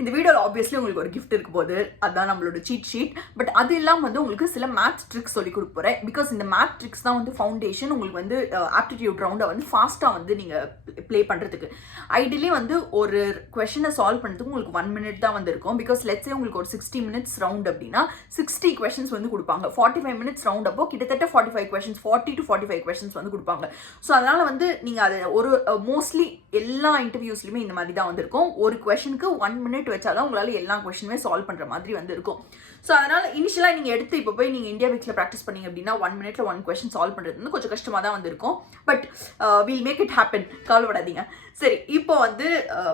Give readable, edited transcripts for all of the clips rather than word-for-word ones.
இந்த வீடியோவில் ஆப்வியஸ்லி உங்களுக்கு ஒரு கிஃப்ட் இருக்க போது, அதுதான் நம்மளோட சீட் ஷீட். பட் அது இல்லாமல் வந்து உங்களுக்கு சில மேத்ஸ் ட்ரிக்ஸ் சொல்லி கொடுக்க போகிறேன். பிகாஸ் இந்த மேத் ட்ரிக்ஸ் தான் வந்து ஃபவுண்டேஷன் உங்களுக்கு வந்து ஆப்டிடியூட் ரவுண்டை வந்து ஃபாஸ்ட்டாக வந்து நீங்கள் ப்ளே பண்ணுறதுக்கு. ஐடியலி வந்து ஒரு கொஷனை சால்வ் பண்ணுறதுக்கு உங்களுக்கு 1 minute தான் வந்து இருக்கும். பிகாஸ் லெட்ஸே உங்களுக்கு ஒரு 60 minutes ரவுண்ட் அப்படின்னா 60 questions வந்து கொடுப்பாங்க. 45 minutes ரவுண்ட் அப்போ கிட்டத்தட்ட 45 questions, 40 to 45 questions வந்து கொடுப்பாங்க. ஸோ அதனால் வந்து நீங்கள் அதை ஒரு மோஸ்ட்லி எல்லா இன்டர்வியூஸ்லையுமே இந்த மாதிரி தான் வந்திருக்கும். ஒரு கொஷனுக்கு 1 minute வச்சாலும் உங்களால் எல்லா கொஸ்டினுமே சால்வ் பண்ணுற மாதிரி வந்து இருக்கும். ஸோ அதனால் இனிஷியலாக நீங்கள் எடுத்து இப்போ போய் நீங்கள் இந்தியா வீக்ஸில் ப்ராக்டிஸ் பண்ணீங்க அப்படின்னா 1 minute 1 question சால்வ் பண்ணுறது வந்து கொஞ்சம் கஷ்டமாக தான் வந்திருக்கும். But will make it happen, கவலைப்படாதீங்க. சரி, இப்போ வந்து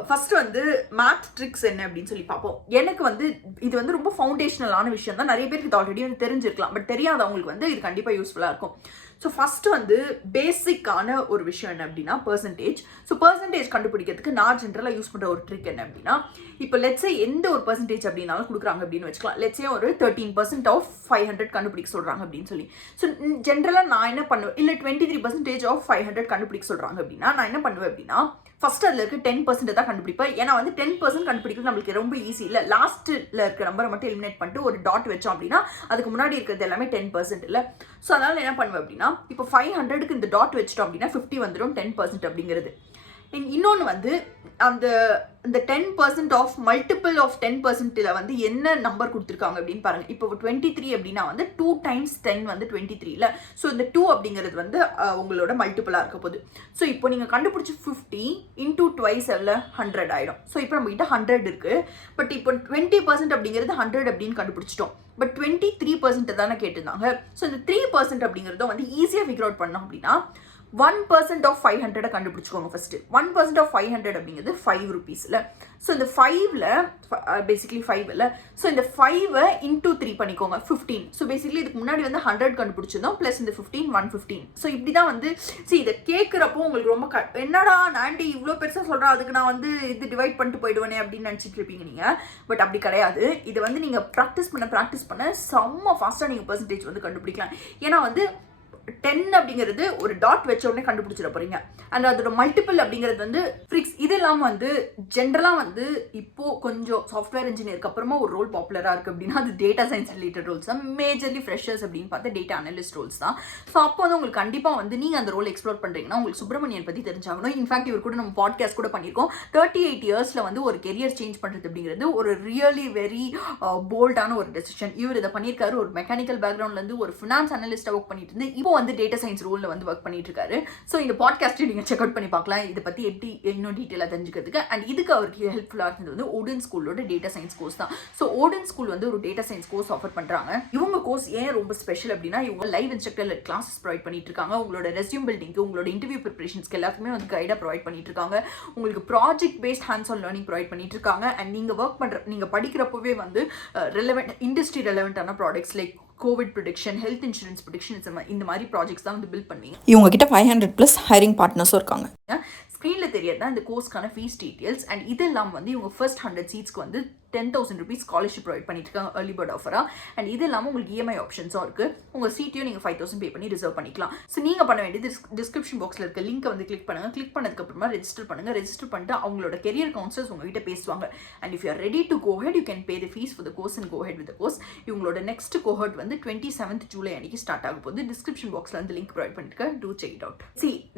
ஃபர்ஸ்ட் வந்து மேத் ட்ரிக்ஸ் என்ன அப்படின்னு சொல்லி பார்ப்போம். எனக்கு வந்து இது வந்து ரொம்ப ஃபவுண்டேஷனலான விஷயம் தான். நிறைய பேருக்கு இது ஆல்ரெடி வந்து தெரிஞ்சிருக்கலாம், பட் தெரியாதவங்களுக்கு வந்து இது கண்டிப்பாக யூஸ்ஃபுல்லாக இருக்கும். ஸோ ஃபஸ்ட்டு வந்து பேசிக்கான ஒரு விஷயம் என்ன அப்படின்னா பர்சன்டேஜ். ஸோ பர்சன்டேஜ் கண்டுபிடிக்கிறதுக்கு நான் ஜென்ரலாக யூஸ் பண்ணுற ஒரு ட்ரிக் என்ன அப்படின்னா, இப்போ லெட்ஸே எந்த ஒரு பர்சன்டேஜ் அப்படின்னாலும் கொடுக்குறாங்க அப்படின்னு வச்சுக்கலாம். லெட்ஸே ஒரு 13% ஆஃப் 500 கண்டுபிடிக்க சொல்கிறாங்க அப்படின்னு சொல்லி. ஸோ ஜென்ரலாக நான் என்ன பண்ணுவேன், இல்லை 23% ஆஃப் 500 கண்டுபிடிக்க சொல்கிறாங்க அப்படின்னா நான் என்ன பண்ணுவேன் அப்படின்னா, ஃபர்ஸ்ட் அதில் இருக்க 10% தான் கண்டுபிடிப்பேன். ஏன்னா வந்து 10% கண்டுபிடிக்கிறது நம்மளுக்கு ரொம்ப ஈஸி இல்லை. லாஸ்ட்டில் இருக்க நம்பரை மட்டும் எலிமினேட் பண்ணிட்டு ஒரு டாட் வச்சோம் அப்படின்னா அதுக்கு முன்னாடி இருக்கிறது எல்லாமே 10% இல்லை. ஸோ அதனால் என்ன பண்ணுவேன் அப்படின்னா, இப்போ 500க்கு இந்த டாட் வச்சிட்டோம் அப்படின்னா 50 வந்துடும் 10% அப்படிங்கிறது. இன்னொன்று வந்து அந்த 10% ஆஃப் மல்டிபிள் ஆஃப் 10%ல வந்து என்ன நம்பர் கொடுத்துருக்காங்க அப்படின்னு பாருங்கள். இப்போ 23 அப்படின்னா வந்து 2 times 10 வந்து 23 இல்லை. ஸோ இந்த 2 அப்படிங்கிறது வந்து உங்களோட மல்டிபிளாக இருக்க போகுது. ஸோ இப்போ நீங்கள் கண்டுபிடிச்சி 50 into twice எவ்வளோ 100 ஆகிடும். ஸோ இப்போ நம்மகிட்ட 100 இருக்குது. பட் இப்போ 20% அப்படிங்கிறது 100 அப்படின்னு கண்டுபிடிச்சிட்டோம். பட் 23% தானே கேட்டிருந்தாங்க. ஸோ இந்த 3% அப்படிங்கிறத வந்து ஈஸியாக ஃபிகர் அவுட் பண்ணோம் அப்படின்னா 1% ஆஃப் 500 கண்டுபிடிச்சிக்கோங்க. ஃபர்ஸ்ட் 1% ஆஃப் 500 அப்படிங்கிறது 5 rupees இல்லை. ஸோ இந்த 5ல் பேசிக்லி 5 இல்லை. ஸோ இந்த 5 into 3 பண்ணிக்கோங்க 15. ஸோ பேசிக்லி இதுக்கு முன்னாடி வந்து 100 கண்டுபிடிச்சிருந்தோம், ப்ளஸ் இந்த 15 115. ஸோ இப்படி தான் வந்து இதை கேட்குறப்போ உங்களுக்கு ரொம்ப என்னடா நாண்டி இவ்வளோ பெருசாக சொல்கிறா, அதுக்கு நான் வந்து இது டிவைட் பண்ணிட்டு போயிடுவேனே அப்படின்னு நினச்சிட்டு இருப்பீங்க நீங்கள். பட் அப்படி கிடையாது. இதை வந்து நீங்கள் ப்ராக்டிஸ் பண்ண செம்ம ஃபாஸ்ட்டாக நீங்கள் பர்சன்டேஜ் வந்து கண்டுபிடிக்கலாம். ஏன்னா வந்து 10 அப்படிங்கிறது ஒரு டாட் வச்ச உடனே கண்டுபிடிச்சிட போறீங்க. அண்ட் அதோட மல்டிபிள் அப்படிங்கிறது வந்து ஃப்ரிக்ஸ். இதெல்லாம் வந்து ஜென்ரலாக வந்து இப்போ கொஞ்சம் சாஃப்ட்வேர் இன்ஜினியருக்கு அப்புறமா ஒரு ரோல் பாப்புலராக இருக்குது அப்படின்னா அது டேட்டா சயின்ஸ் ரிலேட்டட் ரோல்ஸ் தான். மேஜர்லி ஃப்ரெஷர்ஸ் அப்படின்னு பார்த்து டேட்டா அனலிஸ்ட் ரோல்ஸ் தான். ஸோ அப்போ வந்து உங்களுக்கு கண்டிப்பாக வந்து நீங்கள் அந்த ரோல் எக்ஸ்ப்ளோர் பண்ணுறீங்கன்னா உங்களுக்கு சுப்பிரமணியன் பற்றி தெரிஞ்சாகணும். இன்ஃபேக்ட் இவர் கூட நம்ம பாட்காஸ்ட் கூட பண்ணியிருக்கோம். 38 இயர்ஸில் வந்து ஒரு கெரியர் சேஞ்ச் பண்ணுறது அப்படிங்கிறது ஒரு ரியலி வெரி போல்டான ஒரு டெசிஷன். இவர் இதை பண்ணியிருக்காரு. ஒரு மெக்கானிக்கல் பேக்ரவுண்ட்லேருந்து ஒரு ஃபினான்ஸ் அனலிஸ்ட்டாக ஒர்க் பண்ணிட்டு இருந்து இப்போ வந்து டேட்டா சயின்ஸ் ரோலில் வந்து ஒர்க் பண்ணிட்டு இருக்காரு. ஸோ இந்த பாட்காஸ்ட்டை நீங்கள் செக் அவுட் பண்ணி பார்க்கலாம் இதை பற்றி எப்படி இன்னும் டீட்டெயிலாக தெரிஞ்சுக்கிறதுக்கு. அண்ட் இதுக்கு அவருக்கு ஹெல்ப்ஃபுல்லாக இருந்தது வந்து ஓடன் ஸ்கூலோட டேட்டா சயின்ஸ் கோர்ஸ் தான். ஸோ ஓடன் ஸ்கூல் வந்து ஒரு டேட்டா சயின்ஸ் கோர்ஸ் ஆஃபர் பண்ணுறாங்க. இவங்க கோர்ஸ் ஏன் ரொம்ப ஸ்பெஷல் அப்படின்னா இவங்க லைவ் இன்ஸ்ட்ரக்டர் கிளாஸஸ் ப்ரொவைட் பண்ணிட்டு இருக்காங்க. உங்களோட ரெஸ்யூம் பில்டிங்க்கு, உங்களோட இன்டர்வியூ ப்ரிப்பரேஷன்ஸ்க்கு எல்லாத்துக்குமே வந்து கைடாக ப்ரொவைட் பண்ணிட்டு இருக்காங்க. உங்களுக்கு project based hands on learning provide பண்ணிட்டு இருக்காங்க. அண்ட் நீங்கள் படிக்கிறப்பவே வந்து ரெலவெண்ட் இண்டஸ்ட்ரி ரெலவெண்ட்டான products like covid protection, health insurance protection, இந்த மாதிரி ப்ராஜெக்ட்ஸ் தான் வந்து பில்ட் பண்ணுவீங்க. இவங்க கிட்ட 500+ ஹைரிங் பார்ட்னர்ஸும் இருக்காங்க. ஸ்க்ரீனில் தெரியறது தான் இந்த கோர்ஸ்க்கான ஃபீஸ் டீட்டெயில்ஸ். அண்ட் இதெல்லாம் வந்து இவங்க ஃபர்ஸ்ட் 100 சீட்ஸ்க்கு வந்து 10,000 rupees ஸ்காலர்ஷிப் ப்ரொவைட் பண்ணிட்டு இருக்காங்க ஏர்லி பேர்ட் ஆஃபராக. அண்ட் இது இல்லாமல் உங்களுக்கு இஎம்ஐ ஆப்ஷன்ஸும் இருக்குது. உங்கள் சீட்டையும் நீங்கள் 5,000 பே பண்ணி ரிசர்வ் பண்ணிக்கலாம். ஸோ நீங்கள் பண்ண வேண்டியது டிஸ்கிரிப்ஷன் பாக்ஸில் இருக்க லிங்க்கை வந்து கிளிக் பண்ணுங்கள். கிளிக் பண்ணதுக்கப்புறமா ரெஜிஸ்டர் பண்ணுங்கள். ரெஜிஸ்டர் பண்ணிட்டு அவங்களோட கெரியர் கவுன்சிலர்ஸ் உங்ககிட்ட பேசுவாங்க. And if you are ready to go ahead you can pay the fees for the course and go ahead with the course. இவங்களோட நெக்ஸ்ட் கோஹர்ட் வந்து 27th ஜூலை அன்னைக்கு ஸ்டார்ட் ஆக போகுது. டிஸ்கிரிப்ஷன் பாக்ஸில் வந்து லிங்க் ப்ரொவைட் பண்ணிட்டு டூ செக் இட் அவுட்.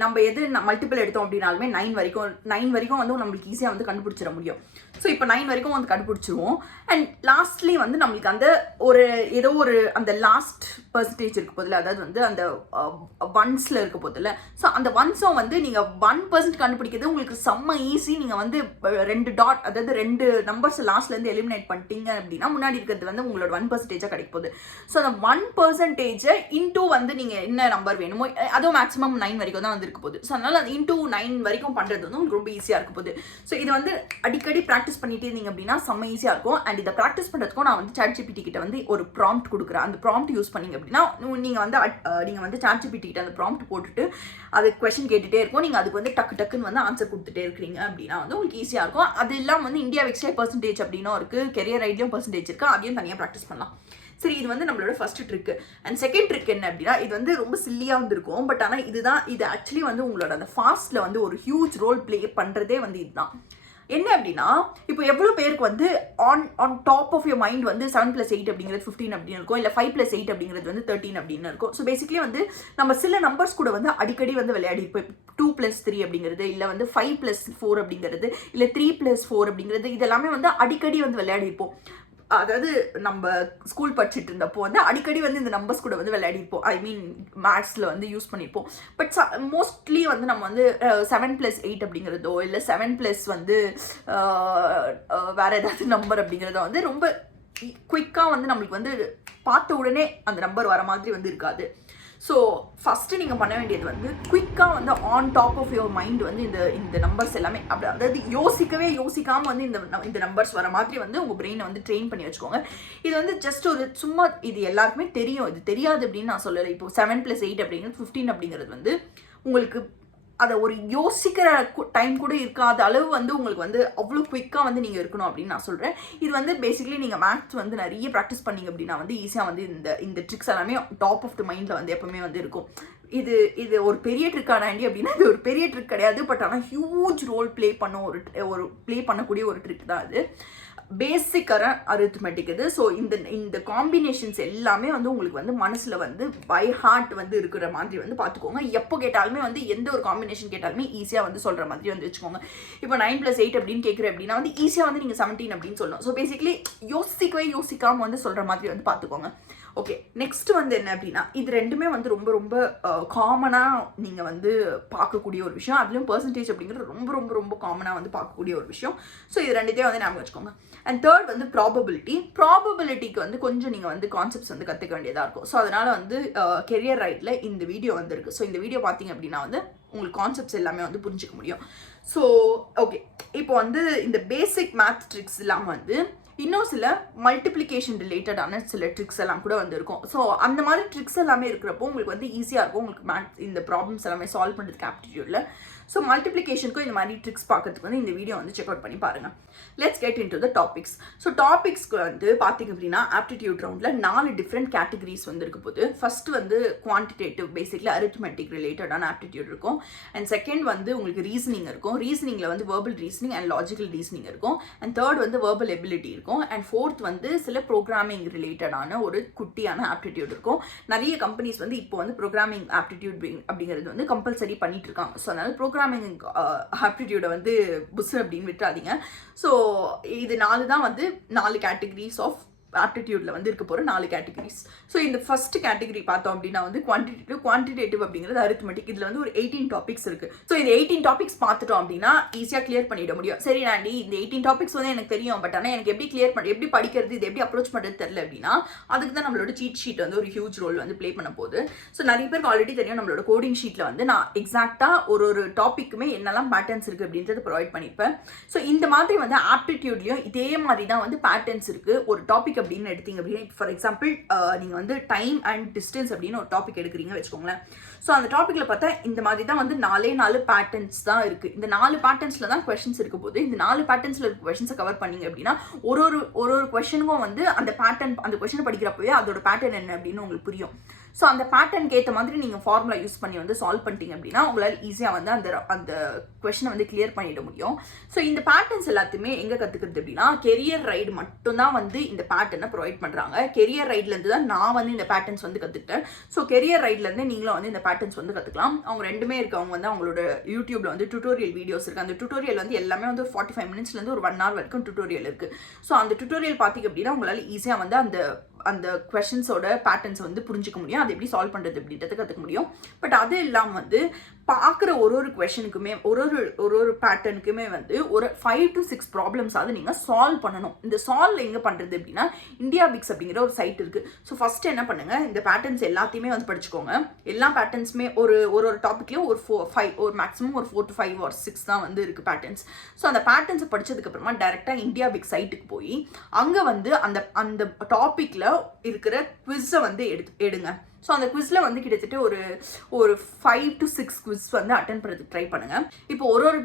நம்ம எது மல்டிபிள் எடுத்தோம் அப்படின்னாலுமே 9 வரைக்கும் வந்து நம்மளுக்கு ஈஸியாக வந்து கண்டுபிடிச்சிட முடியும். ஸோ இப்போ 9 வரைக்கும் வந்து கண்டுபிடிச்சிருவோம். அண்ட் லாஸ்ட்லி வந்து நம்மளுக்கு அந்த ஒரு ஏதோ ஒரு அந்த லாஸ்ட் பர்சன்டேஜ் இருக்க போதில்ல, அதாவது வந்து அந்த ஒன்ஸில் இருக்க போதில்ல. ஸோ அந்த ஒன்ஸும் வந்து நீங்கள் 1% கண்டுபிடிக்கிறது உங்களுக்கு செம்ம ஈஸி. நீங்கள் வந்து 2 டாட், அதாவது 2 நம்பர்ஸ் லாஸ்ட்லேருந்து எலிமினேட் பண்ணிட்டீங்க அப்படின்னா முன்னாடி இருக்கிறது வந்து உங்களோட 1%-ஆக கிடைக்க போகுது. ஸோ அந்த 1% இன்டூ வந்து நீங்கள் என்ன நம்பர் வேணுமோ அதுவும் மேக்ஸிமம் 9 வரைக்கும் தான் வந்து இருக்க போகுது. ஸோ அதனால் அந்த இன்டூ 9 வரைக்கும் பண்ணுறது வந்து உங்களுக்கு ரொம்ப ஈஸியாக இருக்க போகுது. ஸோ இது வந்து அடிக்கடி ப்ராக்டிஸ் பண்ணிட்டு இருந்தீங்க அப்படின்னா செம்ம ஈஸியாக இருக்கும். அண்ட் இதை ப்ராக்டிஸ் பண்ணுறதுக்கும் நான் வந்து ChatGPT கிட்ட வந்து ஒரு ப்ராம்ப்ட் கொடுக்குறேன். அந்த ப்ராம்ப்ட் யூஸ் பண்ணிங்க அப்படின்னா நீங்கள் வந்து ChatGPT கிட்ட அந்த ப்ராம்ப்ட் போட்டுட்டு அது கொஸ்டின் கேட்டுகிட்டே இருக்கும். நீங்கள் அதுக்கு வந்து டக்குன்னு வந்து ஆன்சர் கொடுத்துட்டே இருக்கிறீங்க அப்படின்னா வந்து உங்களுக்கு ஈஸியாக இருக்கும். அது இல்லாமல் வந்து இந்தியா வெக்ஸ்லே பர்சன்டேஜ் அப்படின்னும் இருக்குது, கெரியர் ஐடியும் பர்சன்டேஜ் இருக்குது. அதையும் தனியாக ப்ராக்டிஸ் பண்ணலாம். சரி, இது வந்து நம்மளோட first trick. And second trick என்ன அப்படின்னா, இது வந்து ரொம்ப சில்லியாக வந்துருக்கும். பட் ஆனால் இது ஆக்சுவலி வந்து உங்களோட அந்த ஃபாஸ்ட்டில் வந்து ஒரு ஹியூஜ் ரோல் ப்ளே பண்ணுறதே வந்து இதுதான். என்ன அப்படின்னா இப்போ எவ்வளோ பேருக்கு வந்து on top of your mind வந்து 7+8 அப்படிங்கிறது 15 அப்படின்னு இருக்கும், இல்லை 5+8 அப்படிங்கிறது வந்து 13 அப்படின்னு இருக்கும். ஸோ பேசிக்கலி வந்து நம்ம சில நம்பர்ஸ் கூட வந்து அடிக்கடி வந்து விளையாடி இருப்போம். 2+3 அப்படிங்கிறது, இல்லை வந்து 5+4 அப்படிங்கிறது, இல்லை 3+4 அப்படிங்கிறது, இதெல்லாமே வந்து அடிக்கடி வந்து விளையாடி இருப்போம். அதாவது நம்ம ஸ்கூல் படிச்சுட்டு இருந்தப்போ வந்து அடிக்கடி வந்து இந்த நம்பர்ஸ் கூட வந்து விளையாடிப்போம். ஐ மீன் மேத்ஸில் வந்து யூஸ் பண்ணியிருப்போம். பட் மோஸ்ட்லி வந்து நம்ம வந்து 7+8 அப்படிங்கிறதோ இல்லை 7+ வந்து வேற ஏதாவது நம்பர் அப்படிங்கிறதோ வந்து ரொம்ப குயிக்காக வந்து நம்மளுக்கு வந்து பார்த்த உடனே அந்த நம்பர் வர மாதிரி வந்து இருக்காது. ஸோ ஃபஸ்ட்டு நீங்கள் பண்ண வேண்டியது வந்து குயிக்காக வந்து on top of your mind வந்து இந்த நம்பர்ஸ் எல்லாமே அப்படி, அதாவது யோசிக்காமல் வந்து இந்த நம்பர்ஸ் வர மாதிரி வந்து உங்கள் பிரெயினை வந்து ட்ரெயின் பண்ணி வச்சுக்கோங்க. இது வந்து ஜஸ்ட் ஒரு சும்மா, இது எல்லாருக்குமே தெரியும், இது தெரியாது அப்படின்னு நான் சொல்லலை. இப்போ 7+8 அப்படிங்கிறது 15 அப்படிங்கிறது வந்து உங்களுக்கு அதை ஒரு யோசிக்கிற டைம் கூட இருக்காத அளவு வந்து உங்களுக்கு வந்து அவ்வளோ குயிக்காக வந்து நீங்கள் இருக்கணும் அப்படின்னு நான் சொல்கிறேன். இது வந்து பேசிக்கலி நீங்கள் மேத்ஸ் வந்து நிறைய ப்ராக்டிஸ் பண்ணிங்க அப்படின்னா வந்து ஈஸியாக வந்து இந்த ட்ரிக்ஸ் எல்லாமே டாப் ஆஃப் த மைண்டில் வந்து எப்பவுமே வந்து இருக்கும். இது ஒரு பெரிய ட்ரிக்கான ஆண்டி அப்படின்னா இது ஒரு பெரிய ட்ரிக் கிடையாது. பட் ஆனால் ஹியூஜ் ரோல் ப்ளே பண்ணக்கூடிய ஒரு ட்ரிக் தான் இது. பேசிக்கான அரித்மெட்டிக் இது. ஸோ இந்த காம்பினேஷன்ஸ் எல்லாமே வந்து உங்களுக்கு வந்து மனசில் வந்து பை ஹார்ட் வந்து இருக்கிற மாதிரி வந்து பார்த்துக்கோங்க. எப்போ கேட்டாலுமே வந்து எந்த ஒரு காம்பினேஷன் கேட்டாலுமே ஈஸியாக வந்து சொல்கிற மாதிரி வந்து வச்சுக்கோங்க. இப்போ 9+8 அப்படின்னு கேட்குறேன் அப்படின்னா வந்து ஈஸியாக வந்து நீங்கள் 17 அப்படின்னு சொல்லணும். ஸோ பேசிக்கலி யோசிக்காமல் வந்து சொல்கிற மாதிரி வந்து பார்த்துக்கோங்க. ஓகே, நெக்ஸ்ட் வந்து என்ன அப்படின்னா, இது ரெண்டுமே வந்து ரொம்ப ரொம்ப காமனாக நீங்கள் வந்து பார்க்கக்கூடிய ஒரு விஷயம். அதுலேயும் பர்சன்டேஜ் அப்படிங்கிறது ரொம்ப ரொம்ப ரொம்ப காமனாக வந்து பார்க்கக்கூடிய ஒரு விஷயம். ஸோ இது ரெண்டுத்தையும் வந்து ஞாபகம் வச்சுக்கோங்க. அண்ட் தேர்ட் வந்து ப்ராபபிலிட்டிக்கு வந்து கொஞ்சம் நீங்கள் வந்து கான்செப்ட்ஸ் வந்து கற்றுக்க வேண்டியதாக இருக்கும். ஸோ அதனால் வந்து கெரியர் ரைட்டில் இந்த வீடியோ வந்துருக்கு. ஸோ இந்த வீடியோ பார்த்தீங்க அப்படின்னா வந்து உங்களுக்கு கான்செப்ட்ஸ் எல்லாமே வந்து புரிஞ்சிக்க முடியும். ஸோ ஓகே, இப்போ வந்து இந்த பேசிக் மேத் ட்ரிக்ஸ் இல்லாமல் வந்து இன்னும் சில மல்டிப்ளிகேஷன் ரிலேட்டடான சில ட்ரிக்ஸ் எல்லாம் கூட வந்து இருக்கும். ஸோ அந்த மாதிரி ட்ரிக்ஸ் எல்லாமே இருக்கிறப்போ உங்களுக்கு வந்து ஈஸியாக இருக்கும் உங்களுக்கு மேத் இந்த ப்ராப்ளம்ஸ் எல்லாமே சால்வ் பண்ணுறதுக்கு ஆப்டிடியூடில். ஸோ மல்டிப்ளிகேஷனுக்கும் இந்த மாதிரி ட்ரிக்ஸ் பார்க்கறதுக்கு வந்து இந்த வீடியோ வந்து செக் அவுட் பண்ணி பாருங்கள். Let's get into the topics. So டாபிக்ஸ்க்கு வந்து பார்த்திங்க அப்படின்னா ஆப்டிடியூட் ரவுண்டில் 4 டிஃப்ரெண்ட் கேட்டகரிஸ் வந்து இருக்க போது. ஃபர்ஸ்ட் வந்து குவான்டிடேட்டிவ், பேசிக்லி அரித்மெட்டிக் ரிலேட்டடான ஆப்டிடியூட் இருக்கும். அண்ட் செகண்ட் வந்து உங்களுக்கு ரீசனிங் இருக்கும். ரீசனிங்கில் வந்து verbal reasoning and logical reasoning இருக்கும். அண்ட் தேர்ட் வந்து வெர்பல் எபிலிட்டி இருக்கும். அண்ட் ஃபோர்த் வந்து சில ப்ரோக்ராமிங் ரிலேட்டடான ஒரு குட்டியான ஆப்டிடியூட் இருக்கும். நிறைய கம்பெனிஸ் வந்து இப்போ வந்து ப்ரோக்ராமிங் ஆப்டிடியூட் அப்படிங்கிறது வந்து கம்பல்சரி பண்ணிட்டு இருக்காங்க. ஸோ அதனால ப்ரோக்ராமிங் ஆப்டிடியூடை வந்து புஸ் அப்படின்னு விட்டுறாதீங்க. ஸோ இது 4 தான் வந்து 4 கேட்டகரிஸ் ஆஃப் ஆப்டிடியூட்ல வந்து இருக்க போகிற 4 கேட்டகரிஸ். ஸோ இந்த ஃபர்ஸ்ட் கேட்டகரி பார்த்தோம் அப்படின்னா வந்து குவான்டிடேட்டிவ் அப்படிங்கிறது அரித்மெட்டிக். இதில் வந்து ஒரு 18 டாபிக்ஸ் இருக்குது. ஸோ இந்த 18 டாபிக்ஸ் பார்த்துட்டோம் அப்படின்னா ஈஸியாக கிளியர் பண்ணிட முடியும். சரி ஆண்டி, இந்த 18 டாபிக்ஸ் வந்து எனக்கு தெரியும், பட் ஆனால் எனக்கு எப்படி படிக்கிறது, இது எப்படி அப்ரோச் பண்ணுறது தெரியல அப்படின்னா அதுக்கு தான் நம்மளோட சீட் ஷீட் வந்து ஒரு ஹியூஜ் ரோல் வந்து ப்ளே பண்ண போகுது. ஸோ நிறைய பேருக்கு ஆல்ரெடி தெரியும், நம்மளோட கோடிங் ஷீட்டில் வந்து நான் எக்ஸாக்டாக ஒரு டாப்பிக்குமே என்னெல்லாம் பேட்டர்ன்ஸ் இருக்குது அப்படின்றது ப்ரொவைட் பண்ணியிருப்பேன். ஸோ இந்த மாதிரி வந்து ஆப்டிடியூட்லையும் இதே மாதிரி தான் வந்து பேட்டர்ன்ஸ் இருக்குது. ஒரு டாபிக் அப்படின்னு எடுத்தீங்க அப்படின்னா, ஃபார் எக்ஸாம்பிள் நீங்கள் வந்து டைம் அண்ட் டிஸ்டன்ஸ் அப்படின்னு ஒரு டாபிக் எடுக்கிறீங்க வச்சுக்கோங்களேன். ஸோ அந்த டாப்பிக்கில் பார்த்தா இந்த மாதிரி தான் வந்து 4 பேட்டர்ன்ஸ் தான் இருக்குது. இந்த 4 பேட்டர்ன்ஸில் தான் கொஷின்ஸ் இருக்க போது. இந்த 4 பேட்டர்ன்ஸில் இருக்க கொஷின்ஸை கவர் பண்ணிங்க அப்படின்னா ஒரு கொஷனுக்கும் வந்து அந்த கொஷனை படிக்கிறப்பவே அதோட பேட்டர்ன் என்ன அப்படின்னு உங்களுக்கு புரியும். ஸோ அந்த பேட்டர்னுக்கு ஏற்ற மாதிரி நீங்கள் ஃபார்முலா யூஸ் பண்ணி வந்து சால்வ் பண்ணிட்டீங்க அப்படின்னா உங்களால் ஈஸியாக வந்து அந்த கொஷனை வந்து கிளியர் பண்ணிட முடியும். ஸோ இந்த பேட்டர்ன்ஸ் எல்லாத்தையுமே எங்கே கற்றுக்கிறது அப்படின்னா, கெரியர் ரைடு மட்டும்தான் வந்து இந்த பேட்டர்னை ப்ரொவைட் பண்ணுறாங்க. கெரியர் ரைட்லேருந்து தான் நான் வந்து இந்த பேட்டர்ன்ஸ் வந்து கற்றுக்கிட்டேன். ஸோ கெரியர் ரைட்லேருந்து நீங்களும் வந்து இந்த பேட்டர்ன்ஸ் வந்து கற்றுக்கலாம். அவங்க ரெண்டுமே இருக்கவங்க வந்து அவங்களோட யூடியூப்ல வந்து டுட்டோரியல் வீடியோஸ் இருக்குது. அந்த டுட்டோரியல் வந்து எல்லாமே வந்து 45 மினிட்ஸ்லேருந்து ஒரு 1 hour வரைக்கும் டுட்டோரியல் இருக்குது. ஸோ அந்த டுட்டோரியல் பார்த்தீங்க அப்படின்னா உங்களால் ஈஸியாக வந்து அந்த கொஷின்ஸோட பேட்டர்ன்ஸ் வந்து புரிஞ்சிக்க முடியும். அது எப்படி சால்வ் பண்ணுறது அப்படின்றத கற்றுக்க முடியும். பட் அது இல்லாமல் வந்து பார்க்குற ஒரு கொஷனுக்குமே ஒரு பேட்டர்னுக்குமே வந்து ஒரு 5 to 6 ப்ராப்ளம்ஸாவது நீங்கள் சால்வ் பண்ணணும். இந்த சால்வ் எங்கே பண்ணுறது அப்படின்னா IndiaBix அப்படிங்கிற ஒரு சைட் இருக்குது. ஸோ ஃபஸ்ட்டு என்ன பண்ணுங்கள், இந்த பேட்டர்ன்ஸ் எல்லாத்தையுமே வந்து படிச்சுக்கோங்க. எல்லா பேட்டர்ன்ஸுமே ஒரு டாப்பிக்லேயும் ஒரு மேக்ஸிமம் ஒரு 4 to 5 or 6 தான் வந்து இருக்குது பேட்டர்ன்ஸ். ஸோ அந்த பேட்டர்ன்ஸை படித்ததுக்கப்புறமா டேரெக்டாக IndiaBix சைட்டுக்கு போய் அங்கே வந்து அந்த டாப்பிக்கில் இருக்கிற குவிஸை வந்து எடுங்க. ஸோ அந்த குவிஸில் வந்து கிட்டத்தட்ட ஒரு 5 to 6 குவிஸ் வந்து அட்டன் பண்ணுறதுக்கு ட்ரை பண்ணுங்கள். இப்போ ஒரு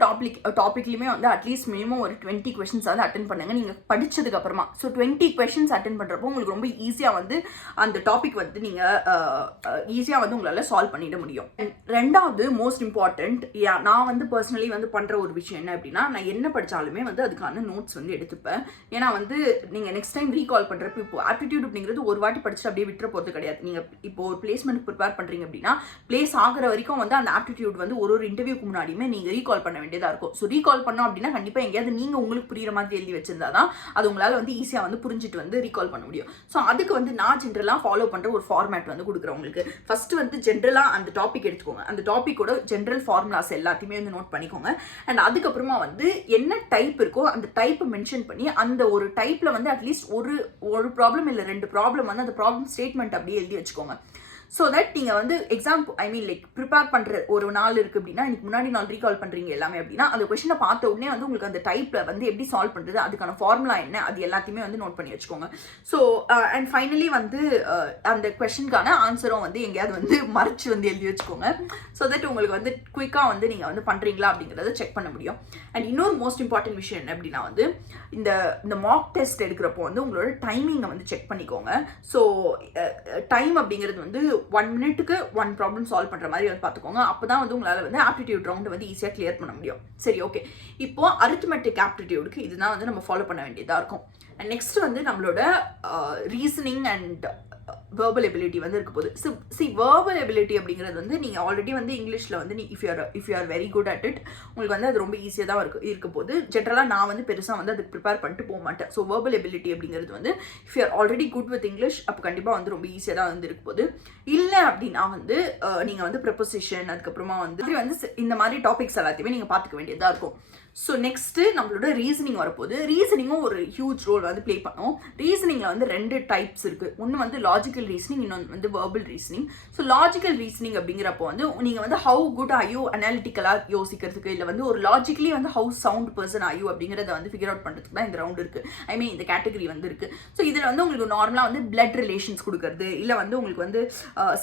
டாப்பிக்லையுமே வந்து அட்லீஸ்ட் மினிமம் ஒரு 20 கொஷின்ஸ் வந்து அட்டன் பண்ணுங்கள் நீங்கள் படித்ததுக்கு அப்புறமா. ஸோ 20 கொஷின்ஸ் அட்டன் பண்ணுறப்போ உங்களுக்கு ரொம்ப ஈஸியாக வந்து அந்த டாபிக் வந்து நீங்கள் ஈஸியாக வந்து உங்களால் சால்வ் பண்ணிட முடியும். ரெண்டாவது மோஸ்ட் இம்பார்ட்டண்ட், நான் வந்து பர்சனலி வந்து பண்ணுற ஒரு விஷயம் என்ன அப்படின்னா, நான் என்ன படித்தாலுமே வந்து அதுக்கான நோட்ஸ் வந்து எடுத்துப்பேன். ஏன்னா வந்து நீங்கள் நெக்ஸ்ட் டைம் ரீகால் பண்ணுறப்ப இப்போ ஆப்டிடியூட் அப்படிங்கிறது ஒரு வாட்டி படிச்சுட்டு அப்படியே விட்டுற போகிறது கிடையாது. நீங்கள் இப்போ ஒரு பிளேஸ்மெண்ட் ப்ரிப்பேர் பண்ணுறீங்க அப்படின்னா பிளேஸ் ஆகிற வரைக்கும் வந்து அந்த ஆப்டிடியூட் வந்து ஒரு இன்டர்வியூக்கு முன்னாடியுமே நீங்கள் ரீகால் பண்ண வேண்டியதாக இருக்கும். ஸோ ரீகால் பண்ணோம் அப்படின்னா கண்டிப்பாக எங்கேயாவது நீங்கள் உங்களுக்கு புரியுற மாதிரி எழுதி வச்சிருந்தா தான் அது உங்களால் வந்து ஈஸியாக வந்து புரிஞ்சுட்டு வந்து ரீகால் பண்ண முடியும். ஸோ அதுக்கு வந்து நான் ஜென்ரலாக ஃபாலோ பண்ணுற ஒரு ஃபார்மேட் வந்து கொடுக்குறேன் உங்களுக்கு. ஃபர்ஸ்ட் வந்து ஜென்ரலாக அந்த டாபிக் எடுத்துக்கோங்க, அந்த டாப்பிக்கோட ஜென்ரல் ஃபார்முலாஸ் எல்லாத்தையுமே வந்து நோட் பண்ணிக்கோங்க. அண்ட் அதுக்கப்புறமா வந்து என்ன டைப் இருக்கோ அந்த டைப்பை மென்ஷன் பண்ணி அந்த ஒரு டைப்பில் வந்து அட்லீஸ்ட் ஒரு ப்ராப்ளம் இல்லை 2 ப்ராப்ளம் வந்து அந்த ப்ராப்ளம் ஸ்டேட்மெண்ட் அப்படியே எழுதி வச்சுக்கோங்க. ஸோ தட் நீங்கள் வந்து ப்ரிப்பேர் பண்ணுற ஒரு நாள் இருக்குது அப்படின்னா, இன்னைக்கு முன்னாடி நாள் ரீகால் பண்ணுறீங்க எல்லாமே அப்படின்னா, அந்த கொஸ்டினை பார்த்த உடனே வந்து உங்களுக்கு அந்த டைப்பில் வந்து எப்படி சால்வ் பண்ணுறது, அதுக்கான ஃபார்முலா என்ன, அது எல்லாத்தையுமே வந்து நோட் பண்ணி வச்சுக்கோங்க. ஸோ அண்ட் ஃபைனலி வந்து அந்த கொஸ்டினுக்கான ஆன்சரும் வந்து எங்கேயாவது வந்து மறைச்சு வந்து எழுதி வச்சுக்கோங்க. ஸோ தட் உங்களுக்கு வந்து குயிக்காக வந்து நீங்கள் வந்து பண்ணுறீங்களா அப்படிங்கிறத செக் பண்ண முடியும். அண்ட் இன்னொரு மோஸ்ட் இம்பார்ட்டன்ட் விஷயம் என்ன அப்படின்னா வந்து இந்த மாக் டெஸ்ட் எடுக்கிறப்போ வந்து உங்களோட டைமிங்கை வந்து செக் பண்ணிக்கோங்க. ஸோ டைம் அப்படிங்கிறது வந்து 1 மினிட்டுக்கு 1 ப்ராப்ளம் சால்வ் பண்ணுற மாதிரி வந்து பார்த்துக்கோங்க. அப்போ தான் வந்து உங்களால் வந்து ஆப்டிடியூட் ரவுண்டு வந்து ஈஸியாக கிளியர் பண்ண முடியும். சரி, ஓகே. இப்போ அரித்மெட்டிக் ஆப்டிடியூடுக்கு இதுதான் வந்து நம்ம ஃபாலோ பண்ண வேண்டியதாக இருக்கும். அண்ட் நெக்ஸ்ட் வந்து நம்மளோட ரீசனிங் அண்ட் வேர்பல் எபிலிட்டி வந்து இருக்க போகுது. வேர்பல் எபிலிட்டி அப்படிங்கிறது வந்து நீங்கள் ஆல்ரெடி வந்து இங்கிலீஷில் வந்து if you are very good at it, உங்களுக்கு வந்து அது ரொம்ப ஈஸியாக தான் இருக்க போகுது. ஜென்ரலாக நான் வந்து பெருசாக வந்து அதுக்கு ப்ரிப்பேர் பண்ணிட்டு போக மாட்டேன். ஸோ வேர்பல் எபிலிட்டி அப்படிங்கிறது வந்து if you are already good with English, அப்போ கண்டிப்பாக வந்து ரொம்ப ஈஸியாக தான் வந்து இருக்க போகுது. இல்லை அப்படின்னா வந்து நீங்கள் வந்து ப்ரெப்போசிஷன், அதுக்கப்புறமா வந்து இந்த மாதிரி டாபிக்ஸ் எல்லாத்தையுமே நீங்கள் பார்த்துக்க வேண்டியதாக இருக்கும். ஸோ நெக்ஸ்ட்டு நம்மளோட ரீசனிங் வரப்போகுது. ரீசனிங்கும் ஒரு ஹியூஜ் ரோல் வந்து ப்ளே பண்ணும். ரீசனிங்கில் வந்து 2 டைப்ஸ் இருக்குது. ஒன்று வந்து லாஜிக்கல் ரீசனிங், இன்னொன்று வந்து verbal reasoning. So logical reasoning அப்படிங்கிறப்போ வந்து நீங்கள் வந்து ஹவு குட் ஆர் யூ அனாலிட்டிக்கலாக யோசிக்கிறதுக்கு, இல்லை வந்து ஒரு லாஜிக்கலி வந்து how sound person are you அப்படிங்கிறத வந்து ஃபிகர் அவுட் பண்ணுறதுக்கு தான் இந்த ரவுண்ட் இருக்குது. இந்த கேட்டகரி வந்து இருக்குது. ஸோ இதில் வந்து உங்களுக்கு நார்மலாக வந்து பிளட் ரிலேஷன்ஸ் கொடுக்குறது, இல்லை வந்து உங்களுக்கு வந்து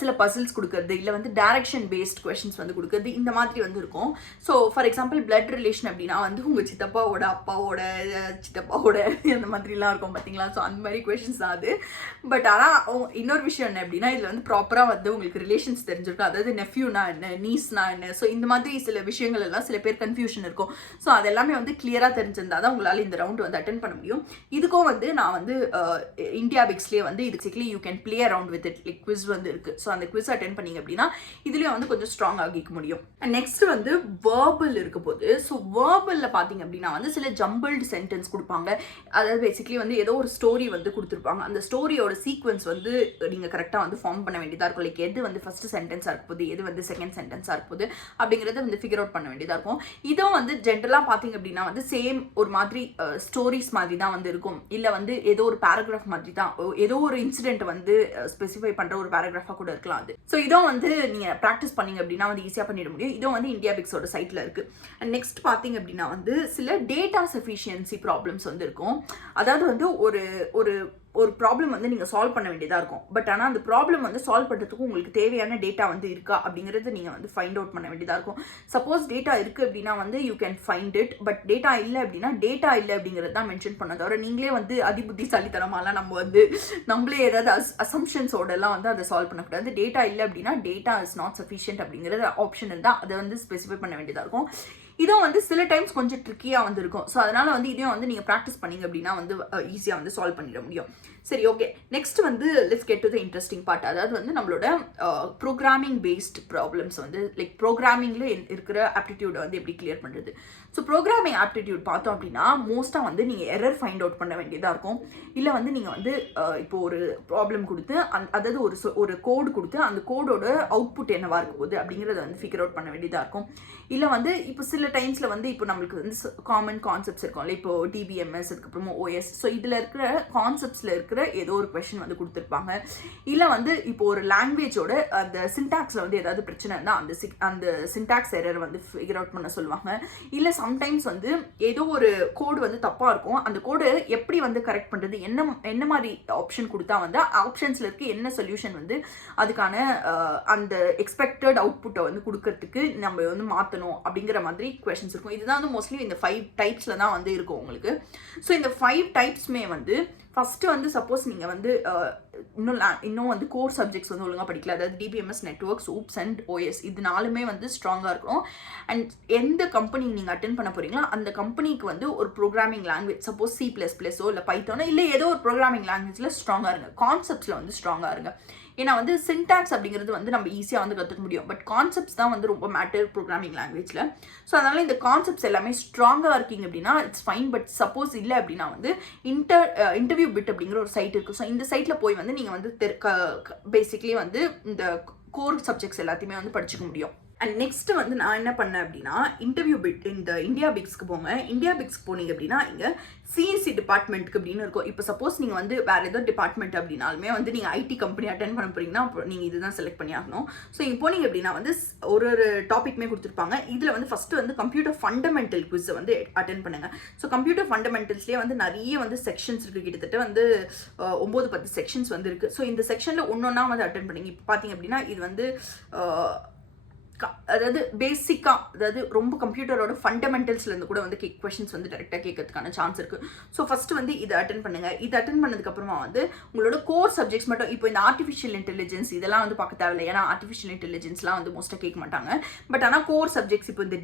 சில பசில்ஸ் கொடுக்குறது, இல்லை வந்து டைரக்ஷன் பேஸ்ட் கொஷின்ஸ் வந்து கொடுக்குறது, இந்த மாதிரி வந்து இருக்கும். So for example blood relation அப்படின்னா வந்து உங்கள் சித்தப்பாவோட அப்பாவோட சித்தப்பாவோட அந்த மாதிரிலாம் இருக்கும் பார்த்தீங்களா. ஸோ அந்த மாதிரி கொஷின்ஸ் தான் அது. பட் ஆனால் இன்னொரு விஷயம் என்ன அப்படின்னா, இதில் வந்து ப்ராப்பராக வந்து உங்களுக்கு ரிலேஷன்ஸ் தெரிஞ்சிருக்கும். அதாவது நெஃப்யூனா என்ன, நீஸ்னா என்ன, ஸோ இந்த மாதிரி சில விஷயங்கள் எல்லாம் சில பேர் கன்ஃபியூஷன் இருக்கும். ஸோ அதெல்லாமே வந்து கிளியராக தெரிஞ்சிருந்தால் தான் உங்களால் இந்த ரவுண்ட் வந்து அட்டன் பண்ண முடியும். இதுக்கும் வந்து நான் வந்து இந்தியா பிக்ஸ்லேயே வந்து இதுக்கு you can play around with it, like quiz வந்து இருக்குது. ஸோ அந்த குவிஸ் அட்டன் பண்ணிங்க அப்படின்னா இதுலேயும் வந்து கொஞ்சம் ஸ்ட்ராங் ஆகிக்க முடியும். அண்ட் நெக்ஸ்ட் வந்து வேர்பல் இருக்க போது. ஸோ வேர்பலில் பார்த்தீங்க அப்படின்னா வந்து சில ஜம்பிள்டு சென்டென்ஸ் கொடுப்பாங்க. அதாவது பேசிக்கலி வந்து ஏதோ ஒரு ஸ்டோரி வந்து கொடுத்துருப்பாங்க. அந்த ஸ்டோரியோட சீக்வன்ஸ் வந்து நீங்கள் கரெக்டாக வந்து ஃபார்ம் பண்ண வேண்டியதாக இருக்கும். லைக் எது வந்து ஃபர்ஸ்ட் சென்டென்ஸாக இருப்போது, எது வந்து செகண்ட் சென்டென்ஸாக இருப்போது அப்படிங்கிறத வந்து ஃபிகர் அவுட் பண்ண வேண்டியதாக இருக்கும். இதுவும் வந்து ஜென்ரலாக பார்த்தீங்க அப்படின்னா வந்து சேம் ஒரு மாதிரி ஸ்டோரிஸ் மாதிரி தான் வந்து இருக்கும். இல்லை வந்து ஏதோ ஒரு பேராகிராஃப் மாதிரி தான், ஏதோ ஒரு இன்சிடென்ட் வந்து ஸ்பெசிஃபை பண்ணுற ஒரு பேராகிராஃபாக கூட இருக்கலாம் அது. ஸோ இதுவும் வந்து நீங்கள் ப்ராக்டிஸ் பண்ணீங்க அப்படின்னா வந்து ஈஸியாக பண்ணிட முடியும். இதுவும் வந்து இந்தியா பிக்ஸோட சைட்டில் இருக்குது. அண்ட் நெக்ஸ்ட் பார்த்தீங்க அப்படின்னா வந்து சில டேட்டா சஃபிஷியன்சி ப்ராப்ளம்ஸ் வந்து இருக்கும். அதாவது வந்து ஒரு ப்ராப்ளம் வந்து நீங்கள் சால்வ் பண்ண வேண்டியதாக இருக்கும். பட் ஆனால் அந்த ப்ராப்ளம் வந்து சால்வ் பண்ணுறதுக்கு உங்களுக்கு தேவையான டேட்டா வந்து இருக்கா அப்படிங்கிறது நீங்கள் வந்து ஃபைண்ட் அவுட் பண்ண வேண்டியதாக இருக்கும். சப்போஸ் டேட்டா இருக்குது அப்படின்னா வந்து you can find it. But data இல்லை அப்படின்னா டேட்டா இல்லை அப்படிங்கிறது தான் மென்ஷன் பண்ண தவிர நீங்களே வந்து அதிபுத்திசாலித்தனமாலாம் நம்மளே ஏதாவது அசம்ஷன்ஸோடலாம் வந்து அதை சால்வ் பண்ணக்கூடாது. டேட்டா இல்லை அப்படின்னா டேட்டா இஸ் நாட் சஃபிஷியன்ட் அப்படிங்கிறது ஆப்ஷன் இருந்தால் அதை வந்து ஸ்பெசிஃபை பண்ண வேண்டியதாக இருக்கும். இதுவும் வந்து சில டைம்ஸ் கொஞ்சம் ட்ரிக்கியாக வந்து இருக்கும். ஸோ அதனால் வந்து இதையும் வந்து நீங்கள் ப்ராக்டிஸ் பண்ணிங்க அப்படின்னா வந்து ஈஸியாக வந்து சால்வ் பண்ணிட முடியும். சரி, ஓகே. நெக்ஸ்ட் வந்து let's get to the interesting part. அதாவது வந்து நம்மளோட ப்ரோக்ராமிங் பேஸ்ட் ப்ராப்ளம்ஸ் வந்து லைக் ப்ரோக்ராமிங்கில் இருக்கிற ஆப்டிடியூடை வந்து எப்படி கிளியர் பண்ணுறது. ஸோ ப்ரோக்ராமிங் ஆப்டிடியூட் பார்த்தோம் அப்படின்னா மோஸ்ட்டாக வந்து நீங்கள் எரர் ஃபைண்ட் அவுட் பண்ண வேண்டியதாக இருக்கும். இல்லை வந்து நீங்கள் வந்து இப்போ ஒரு ப்ராப்ளம் கொடுத்து அதாவது ஒரு கோடு கொடுத்து அந்த கோடோட அவுட்புட் என்னவாக இருக்க போகுது அப்படிங்கிறத வந்து ஃபிகர் அவுட் பண்ண வேண்டியதாக இருக்கும். இல்லை வந்து இப்போ சில டைம்ஸில் வந்து இப்போ நம்மளுக்கு வந்து காமன் கான்செப்ட்ஸ் இருக்கும்ல, இப்போ டிபிஎம்எஸ் அதுக்கப்புறமா ஓஎஸ். ஸோ இதில் இருக்கிற கான்செப்ட்ஸில் இருக்கிற ஏதோ ஒரு கொஷின் வந்து கொடுத்துருப்பாங்க. இல்லை வந்து இப்போ ஒரு லாங்குவேஜோட அந்த சின்டாக்ஸில் வந்து ஏதாவது பிரச்சனை இருந்தால் அந்த சின்டாக்ஸ் எரர் வந்து ஃபிகர் அவுட் பண்ண சொல்லுவாங்க. இல்லை சம்டைம்ஸ் வந்து ஏதோ ஒரு கோடு வந்து தப்பாக இருக்கும், அந்த கோடு எப்படி வந்து கரெக்ட் பண்ணுறது, என்ன மாதிரி ஆப்ஷன் கொடுத்தா வந்து ஆப்ஷன்ஸில் இருக்க என்ன சொல்யூஷன் வந்து அதுக்கான அந்த எக்ஸ்பெக்டட் அவுட்புட்டை வந்து கொடுக்கறதுக்கு நம்ம வந்து மாற்றணும் அப்படிங்கிற மாதிரி கொஷின்ஸ் இருக்கும். இதுதான் வந்து மோஸ்ட்லி இந்த 5 டைப்ஸில் தான் வந்து இருக்கும் உங்களுக்கு. ஸோ இந்த 5 டைப்ஸுமே வந்து ஃபஸ்ட்டு வந்து சப்போஸ் நீங்கள் வந்து இன்னும் வந்து கோர் சப்ஜெக்ட்ஸ் வந்து ஒழுங்காக படிக்கல, அதாவது DBMS, networks, oops and OS, இது 4மே வந்து ஸ்ட்ராங்காக இருக்கும். அண்ட் எந்த கம்பெனி நீங்கள் அட்டென்ட் பண்ண போகிறீங்களோ அந்த கம்பெனிக்கு வந்து ஒரு ப்ரோக்ராமிங் லாங்குவேஜ், சப்போஸ் C++ஓ இல்லை பைத்தானோ இல்லை ஏதோ ஒரு ப்ரோக்ராமிங் லாங்குவேஜில் ஸ்ட்ராங்காக இருங்க. கான்செப்ட்ஸில் வந்து ஸ்ட்ராங்காக இருங்க. ஏன்னா வந்து சின்டாக்ஸ் அப்படிங்கிறது வந்து நம்ம ஈஸியாக வந்து கற்றுக்க முடியும், பட் கான்செப்ட்ஸ் தான் வந்து ரொம்ப மேட்டர் ப்ரோக்ராமிங் லாங்குவேஜில். ஸோ அதனால் இந்த கான்செப்ட்ஸ் எல்லாமே ஸ்ட்ராங்காக இருக்கீங்க அப்படின்னா இட்ஸ் ஃபைன். பட் சப்போஸ் இல்லை அப்படின்னா வந்து இன்டர்வியூ பிட் அப்படிங்கிற ஒரு சைட் இருக்குது. ஸோ இந்த சைட்டில் போய் வந்து நீங்கள் வந்து பேசிக்லி வந்து இந்த கோர் சப்ஜெக்ட்ஸ் எல்லாத்தையுமே வந்து படிச்சுக்க முடியும். அண்ட் நெக்ஸ்ட் வந்து நான் என்ன பண்ணேன் அப்படின்னா இன்டர்வியூ பிட் இந்த இந்தியா பிக்ஸ்க்கு போங்க. இந்தியா பிக்ஸ்க்கு போனீங்க அப்படின்னா இங்கே சிஎஸ்சி டிபார்ட்மெண்ட்டுக்கு அப்படின்னு இருக்கும். இப்போ சப்போஸ் நீங்கள் வந்து வேறு ஏதோ டிபார்ட்மெண்ட் அப்படின்னாலுமே வந்து நீங்கள் ஐடி கம்பெனி அட்டென்ட் பண்ண போறீங்கன்னா நீங்கள் இதுதான் செலக்ட் பண்ணி ஆகணும். ஸோ இங்கே போனீங்க அப்படின்னா வந்து ஒரு டாபிக்மே கொடுத்துருப்பாங்க. இதில் வந்து ஃபஸ்ட்டு வந்து கம்ப்யூட்டர் ஃபண்டமெண்டல் குவிஸை வந்து அட்டென்ட் பண்ணுங்கள். ஸோ கம்ப்யூட்டர் ஃபண்டமெண்டல்ஸ்லேயே வந்து நிறைய வந்து செக்ஷன்ஸ் இருக்குது, கிட்டத்தட்ட வந்து 9-10 செக்ஷன்ஸ் வந்து இருக்குது. ஸோ இந்த செக்ஷனில் ஒன்றா வந்து அட்டென்ட் பண்ணுங்க. இப்போ பார்த்தீங்க அப்படின்னா இது வந்து அதாவது பேசிக்காக, அதாவது ரொம்ப கம்ப்யூட்டரோட ஃபண்டமெண்டல்ஸ்லேருந்து கூட வந்து கொஷின்ஸ் வந்து டேரெக்டாக கேட்கறதுக்கான சான்ஸ் இருக்குது. ஸோ ஃபஸ்ட்டு வந்து இதை அட்டென்ட் பண்ணுங்கள். இது அட்டென்ட் பண்ணதுக்கப்புறமா வந்து உங்களோட கோர் சப்ஜெக்ட்ஸ் மட்டும், இப்போ இந்த ஆர்டிஃபிஷியல் இன்டெலிஜென்ஸ் இதெல்லாம் வந்து பார்க்க தேவையில்லை, ஏன்னா ஆர்டிஃபிஷியல் இன்டெலிஜென்ஸ்லாம் வந்து மோஸ்ட்டாக கேட்க மாட்டாங்க. பட் ஆனால் கோர் சப்ஜெக்ட்ஸ் இப்போ இந்த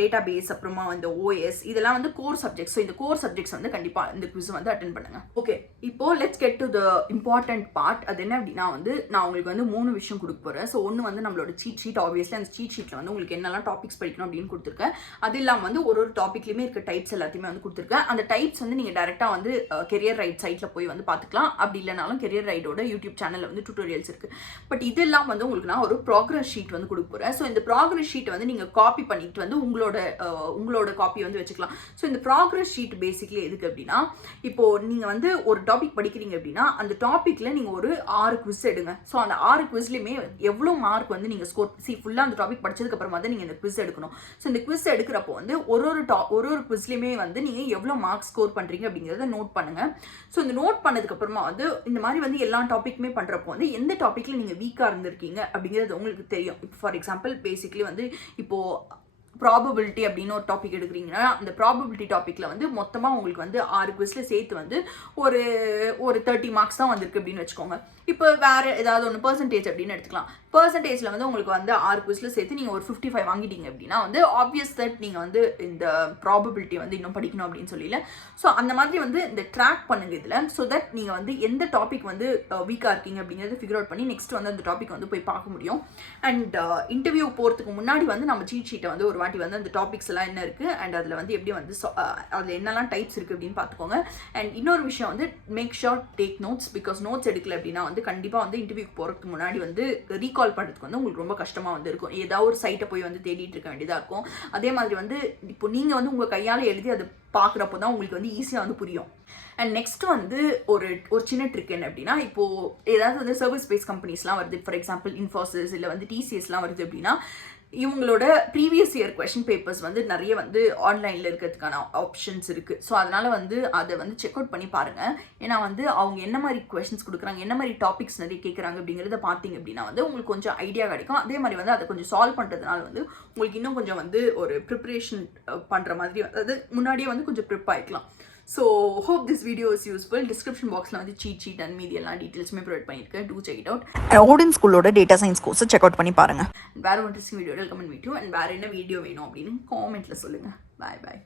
டேட்டா பேஸ் அப்புறமா இந்த ஓஎஸ் இதெல்லாம் வந்து கோர் சப்ஜெக்ட்ஸ். ஸோ இந்த கோர் சப்ஜெக்ட்ஸ் வந்து கண்டிப்பாக இந்த குவிஸ் வந்து அட்டென்ட் பண்ணுங்கள். ஓகே, இப்போ let's get to the important part. அது என்ன அப்படின்னா வந்து நான் உங்களுக்கு வந்து 3 விஷயம் கொடுக்க போகிறேன். ஸோ ஒன்று வந்து நம்மளோட சீட் ஷீட். ஆப்வியஸ்லி அந்த சீட் ஷீட்டில் வந்து உங்களுக்கு என்னெல்லாம் டாபிக்ஸ் படிக்கணும் அப்படின்னு கொடுத்துருக்கேன். அது இல்லாமல் வந்து ஒரு டாபிக்லையுமே இருக்க டைப்ஸ் எல்லாத்தையுமே வந்து கொடுத்துருக்கேன். அந்த டைப்ஸ் வந்து நீங்கள் டேரெக்டாக வந்து கெரியர் ரைட் சைட்டில் போய் வந்து பார்த்துக்கலாம். அப்படி இல்லைனாலும் கெரியர் ரைடோட யூடியூப் சேனலில் வந்து டியூட்டோரியல்ஸ் இருக்குது. பட் இதெல்லாம் வந்து உங்களுக்கு நான் ஒரு ப்ராக்ரஸ் ஷீட் வந்து கொடுக்க போகிறேன். ஸோ இந்த ப்ராக்ரஸ் ஷீட்டை வந்து நீங்கள் காப்பி பண்ணிட்டு வந்து உங்களோட காப்பி வந்து வச்சுக்கலாம். ஸோ இந்த ப்ராக்ரஸ் ஷீட் பேசிக்லி எதுக்கு அப்படின்னா, இப்போது நீங்கள் வந்து ஒரு டாபிக் படிக்கிறீங்க அப்படின்னா அந்த டாப்பிக்கில் நீங்கள் ஒரு 6 குவிஸ் எடுங்க. ஸோ அந்த 6 குவிஸ்லையுமே எவ்வளோ மார்க் வந்து நீங்கள் ஸ்கோர் ஃபுல்லாக அந்த டாபிக் படிச்சதுக்கப்புறமா தான் நீங்கள் இந்த குவிஸ் எடுக்கணும். ஸோ இந்த குவிஸ் எடுக்கிறப்போ வந்து ஒரு குவிஸ்லையுமே வந்து நீங்கள் எவ்வளோ மார்க் ஸ்கோர் பண்ணுறீங்க அப்படிங்கிறத நோட் பண்ணுங்கள். ஸோ இந்த நோட் பண்ணதுக்கப்புறமா வந்து இந்த மாதிரி வந்து எல்லா டாப்பிக்குமே பண்ணுறப்போ வந்து எந்த டாப்பிக்கில் நீங்கள் வீக்காக இருந்திருக்கீங்க அப்படிங்கிறது உங்களுக்கு தெரியும். இப்போ ஃபார் எக்ஸாம்பிள் பேசிக்லி வந்து இப்போது ப்ராபபிலிட்டி அப்படின்னு ஒரு டாபிக் எடுக்கிறீங்கன்னா அந்த ப்ராபபிலிட்டி டாப்பிக்கில் வந்து மொத்தமாக உங்களுக்கு வந்து 6 குவிஸில் சேர்த்து வந்து ஒரு 30 மார்க்ஸ் தான் வந்திருக்கு அப்படின்னு வச்சுக்கோங்க. இப்போ வேறு ஏதாவது ஒன்று பர்சன்டேஜ் அப்படின்னு எடுத்துக்கலாம். பர்சன்டேஜில் வந்து உங்களுக்கு வந்து 6 குவிஸில் சேர்த்து நீங்கள் ஒரு 55 வாங்கிட்டீங்க அப்படின்னா வந்து ஆப்வியஸ் தட் நீங்கள் வந்து இந்த ப்ராபபிலிட்டி வந்து இன்னும் படிக்கணும் அப்படின்னு சொல்லல. ஸோ அந்த மாதிரி வந்து இந்த ட்ராக் பண்ணுங்க இதில். ஸோ தட் நீங்கள் வந்து எந்த டாபிக் வந்து வீக்காக இருக்கீங்க அப்படிங்கிறத ஃபிகர் அவுட் பண்ணி நெக்ஸ்ட் வந்து அந்த டாபிக் வந்து போய் பார்க்க முடியும். அண்ட் இன்டர்வியூ போகிறதுக்கு முன்னாடி வந்து நம்ம சீட் ஷீட்டை வந்து ஒரு வாட்டி வந்து அந்த டாபிக்ஸ் எல்லாம் என்ன இருக்குது அண்ட் அதில் வந்து எப்படி வந்து அதில் என்னெல்லாம் டைப்ஸ் இருக்குது அப்படின்னு பார்த்துக்கோங்க. அண்ட் இன்னொரு விஷயம் வந்து make sure take notes. Because notes எடுக்கல அப்படின்னா வந்து கண்டிப்பாக வந்து இன்டர்வியூக்கு போகிறதுக்கு முன்னாடி வந்து ரீகால் பண்ணுறதுக்கு வந்து உங்களுக்கு ரொம்ப கஷ்டமாக வந்து இருக்கும். ஏதாவது ஒரு சைட்டை போய் வந்து தேடிட்டு இருக்க வேண்டியதாக இருக்கும். அதே மாதிரி வந்து இப்போ நீங்கள் வந்து உங்கள் கையால் எழுதி அதை பார்க்குறப்போ தான் உங்களுக்கு வந்து ஈஸியாக வந்து புரியும். அண்ட் நெக்ஸ்ட் வந்து ஒரு சின்ன ட்ரிக் என்ன அப்படின்னா, இப்போது ஏதாவது வந்து சர்வீஸ் பேஸ் கம்பெனிஸ்லாம் வருது, ஃபார் எக்ஸாம்பிள் இன்ஃபோசிஸ் இல்லை வந்து டிசிஎஸ்லாம் வருது அப்படின்னா இவங்களோட ப்ரீவியஸ் இயர் கொஷின் பேப்பர்ஸ் வந்து நிறைய வந்து ஆன்லைனில் இருக்கிறதுக்கான ஆப்ஷன்ஸ் இருக்குது. ஸோ அதனால் வந்து அதை வந்து செக் அவுட் பண்ணி பாருங்கள். ஏன்னா வந்து அவங்க என்ன மாதிரி கொஷின்ஸ் கொடுக்குறாங்க, என்ன மாதிரி டாபிக்ஸ் நிறைய கேட்குறாங்க அப்படிங்கிறத பார்த்தீங்க அப்படின்னா வந்து உங்களுக்கு கொஞ்சம் ஐடியா கிடைக்கும். அதே மாதிரி வந்து அதை கொஞ்சம் சால்வ் பண்ணுறதுனால வந்து உங்களுக்கு இன்னும் கொஞ்சம் வந்து ஒரு ப்ரிப்ரேஷன் பண்ணுற மாதிரி, அதாவது முன்னாடியே வந்து கொஞ்சம் ப்ரிப் ஆகிக்கலாம். So hope this video is useful. Description பாக்ஸில் வந்து சீட் ஷீட் அண்ட் மீதி எல்லா டீட்டெயில்ஸுமே ப்ரொவைட் பண்ணியிருக்கேன். Do check it out. Odin ஸ்கூலோட டேட்டா சயின்ஸ் கோர்ஸை செக் அவுட் பண்ணி பாருங்கள். வேறு ஒரு interesting video comment video and வேறு என்ன வீடியோ வேணும் அப்படின்னு காமெண்ட்டில் சொல்லுங்கள். பாய் பாய்.